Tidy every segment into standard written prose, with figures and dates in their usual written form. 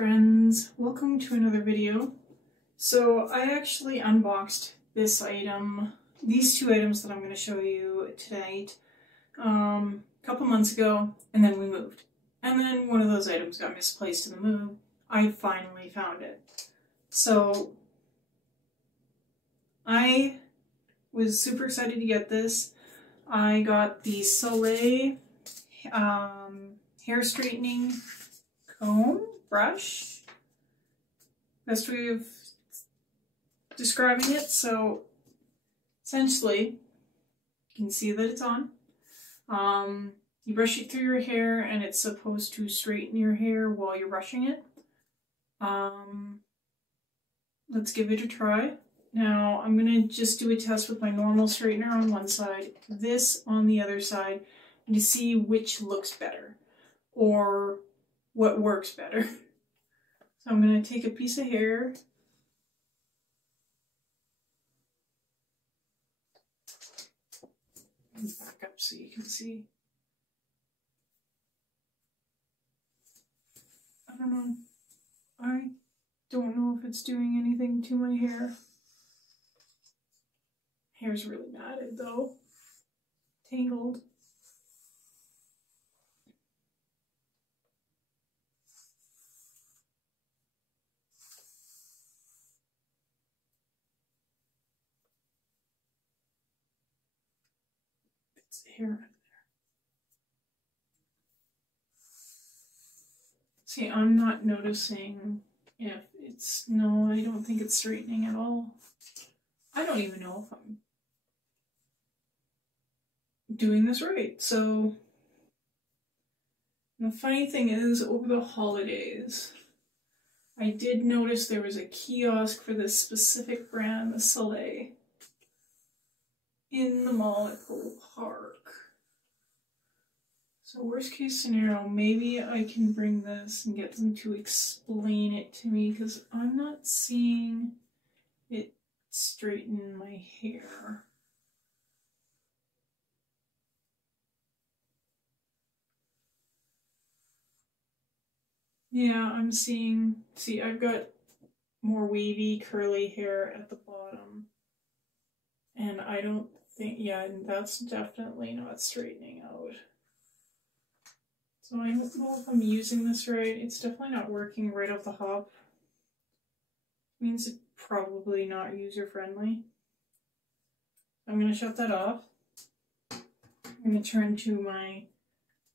friends, welcome to another video. So I actually unboxed this item, these two items that I'm going to show you tonight, a couple months ago, and then we moved. And then one of those items got misplaced in the move. I finally found it. So I was super excited to get this. I got the Soleil hair straightening comb brush, best way of describing it. So essentially you can see that it's on. You brush it through your hair and it's supposed to straighten your hair while you're brushing it. Let's give it a try. Now I'm going to just do a test with my normal straightener on one side, this on the other side, and to see which looks better or what works better. So I'm going to take a piece of hair, back up so you can see. I don't know if it's doing anything to my hair. Hair's really matted though, tangled. It's hair under there. See, I'm not noticing if it's, no, I don't think it's straightening at all. I don't even know if I'm doing this right. So the funny thing is, over the holidays, I did notice there was a kiosk for this specific brand, the Soleil, in the mall at Polo Park. So worst case scenario, maybe I can bring this and get them to explain it to me, because I'm not seeing it straighten my hair. Yeah, I'm seeing, see, I've got more wavy, curly hair at the bottom. And I don't think, yeah, that's definitely not straightening out. So I don't know if I'm using this right. It's definitely not working right off the hop. Means it's probably not user-friendly. I'm going to shut that off. I'm going to turn to my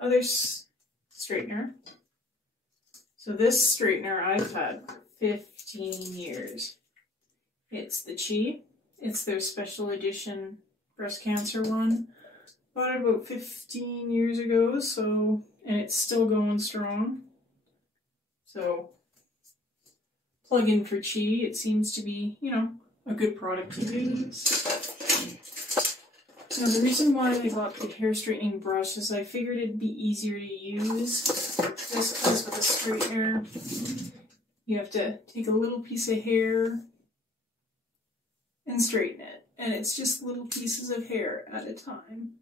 other straightener. So this straightener I've had for 15 years. It's the Chi. It's their special edition breast cancer one. Bought it about 15 years ago, so, and it's still going strong. So plug in for Chi. It seems to be, you know, a good product to use. Now the reason why I bought the hair straightening brush is I figured it'd be easier to use. This comes with a straightener. You have to take a little piece of hair and straighten it. And it's just little pieces of hair at a time.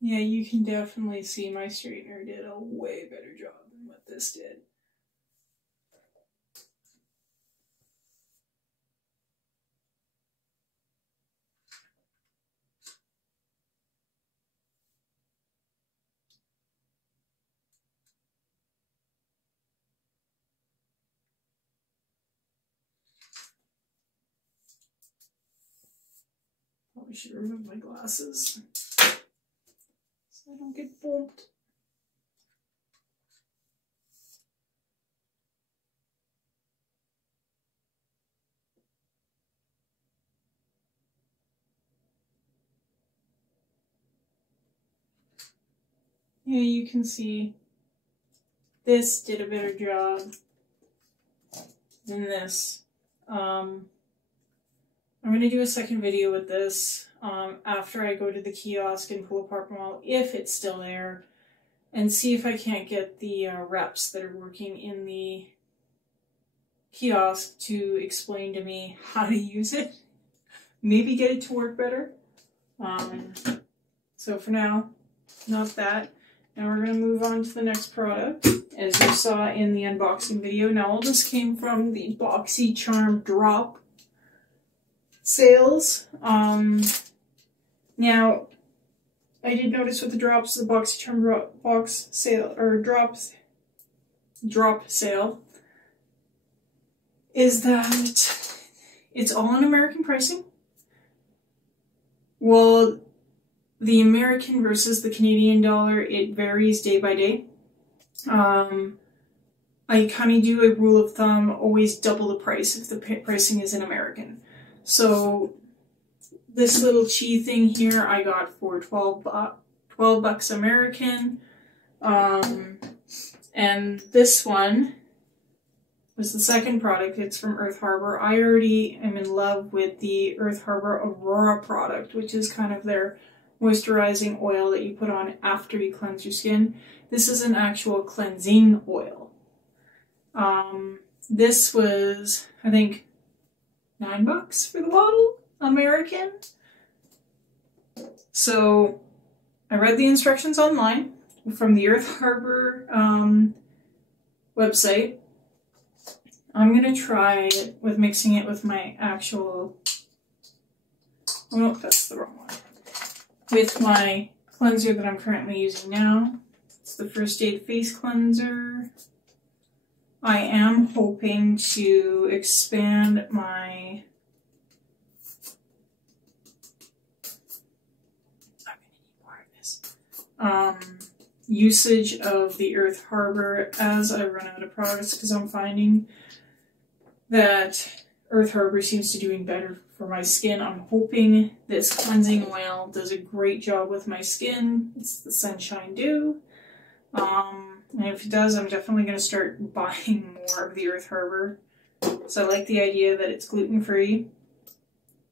Yeah, you can definitely see my straightener did a way better job than what this did. Probably should remove my glasses so I don't get bumped. Yeah, you can see this did a better job than this. I'm going to do a second video with this after I go to the kiosk in Polo Park Mall, if it's still there, and see if I can't get the reps that are working in the kiosk to explain to me how to use it. Maybe get it to work better. So for now, not that. Now we're going to move on to the next product, as you saw in the unboxing video. Now all this came from the Boxy Charm drop sales. Now, I did notice with the drops, the Boxy Charm drop sale, is that it's all on American pricing. Well, the American versus the Canadian dollar, it varies day by day. I kind of do a rule of thumb, always double the price if the pricing is in American. So this little chi thing here I got for 12 bucks American. And this one was the second product. It's from Earth Harbor. I already am in love with the Earth Harbor Aurora product, which is kind of their moisturizing oil that you put on after you cleanse your skin. This is an actual cleansing oil. This was, I think, $9 for the bottle, American. So I read the instructions online from the Earth Harbor website. I'm going to try it with mixing it with my actual, oh no, that's the wrong one. With my cleanser that I'm currently using now. It's the First Aid Face Cleanser. I am hoping to expand my usage of the Earth Harbor as I run out of products, because I'm finding that Earth Harbor seems to be doing better for my skin. I'm hoping this cleansing oil does a great job with my skin. It's the Sunshine Dew. And if it does, I'm definitely going to start buying more of the Earth Harbor. So I like the idea that it's gluten-free.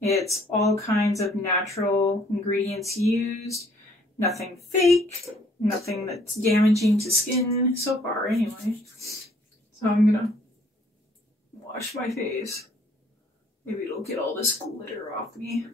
It's all kinds of natural ingredients used. Nothing fake. Nothing that's damaging to skin so far anyway. So I'm going to wash my face. Maybe it'll get all this glitter off me.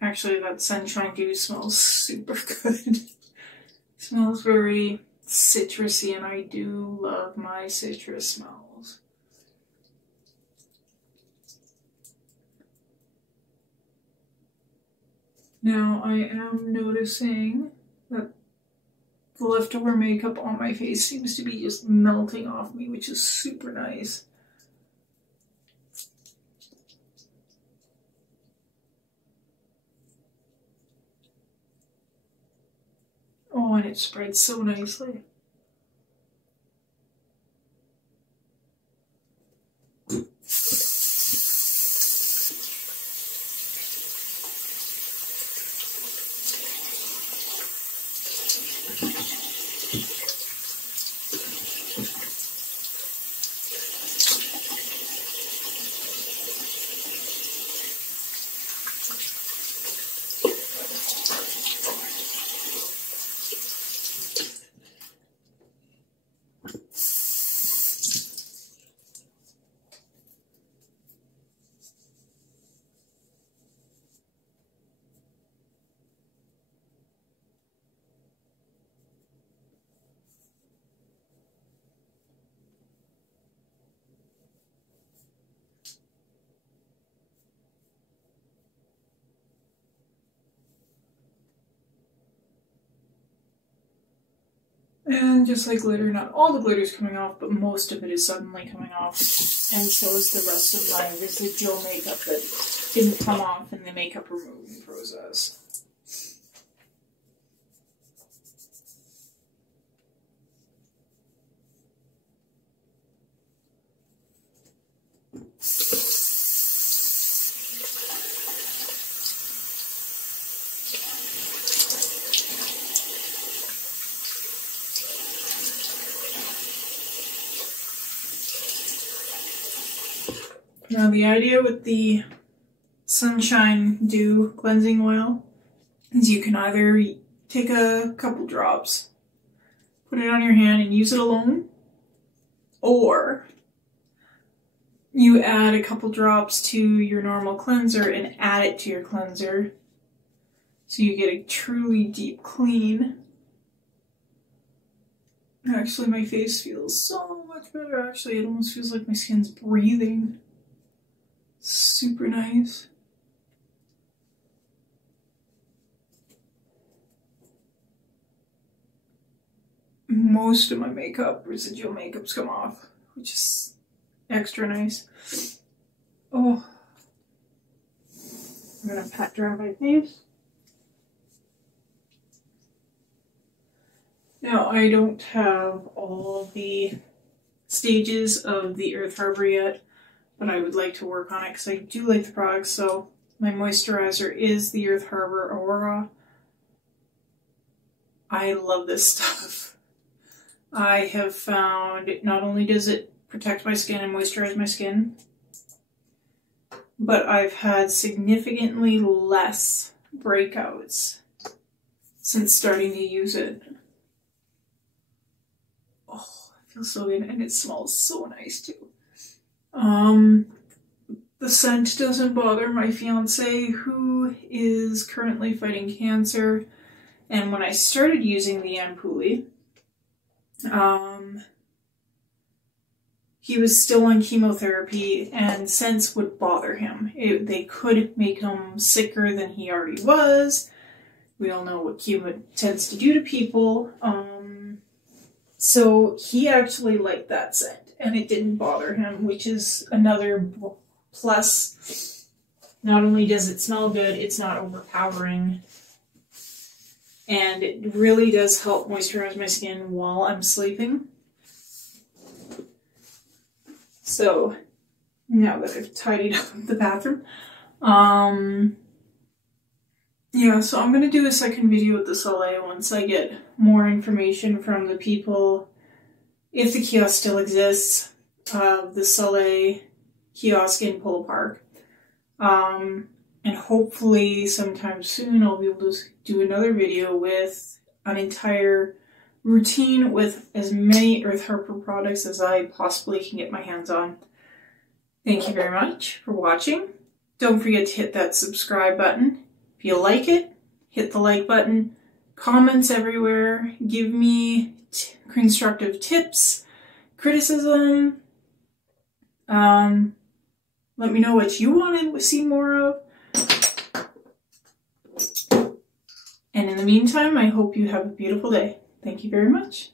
Actually, that Sunshine Dew smells super good. Smells very citrusy, and I do love my citrus smells. Now, I am noticing that the leftover makeup on my face seems to be just melting off me, which is super nice. Oh, and it spreads so nicely. And just like glitter, not all the glitter is coming off, but most of it is suddenly coming off. And so is the rest of my residual makeup that didn't come off in the makeup removing process. Now the idea with the Sunshine Dew cleansing oil is you can either take a couple drops, put it on your hand and use it alone, or you add a couple drops to your normal cleanser and add it to your cleanser so you get a truly deep clean. Actually, my face feels so much better. Actually, it almost feels like my skin's breathing. Super nice. Most of my makeup, residual makeup's come off, which is extra nice. Oh, I'm gonna pat dry my face. Now, I don't have all the stages of the Earth Harbor yet, but I would like to work on it because I do like the product. So my moisturizer is the Earth Harbor Aurora. I love this stuff. I have found not only does it protect my skin and moisturize my skin, but I've had significantly less breakouts since starting to use it. Oh, it feels so good, and it smells so nice too. The scent doesn't bother my fiance, who is currently fighting cancer, and when I started using the ampoule, he was still on chemotherapy, and scents would bother him. They could make him sicker than he already was. We all know what chemo tends to do to people. So he actually liked that scent, and it didn't bother him, which is another plus. Not only does it smell good, it's not overpowering. And it really does help moisturize my skin while I'm sleeping. So now that I've tidied up the bathroom, yeah, so I'm going to do a second video with the Soleil once I get more information from the people, if the kiosk still exists, the Soleil kiosk in Polo Park. And hopefully sometime soon I'll be able to do another video with an entire routine with as many Earth Harbor products as I possibly can get my hands on. Thank you very much for watching. Don't forget to hit that subscribe button. If you like it, hit the like button. Comments everywhere. Give me constructive tips, criticism. Let me know what you want to see more of. And in the meantime, I hope you have a beautiful day. Thank you very much.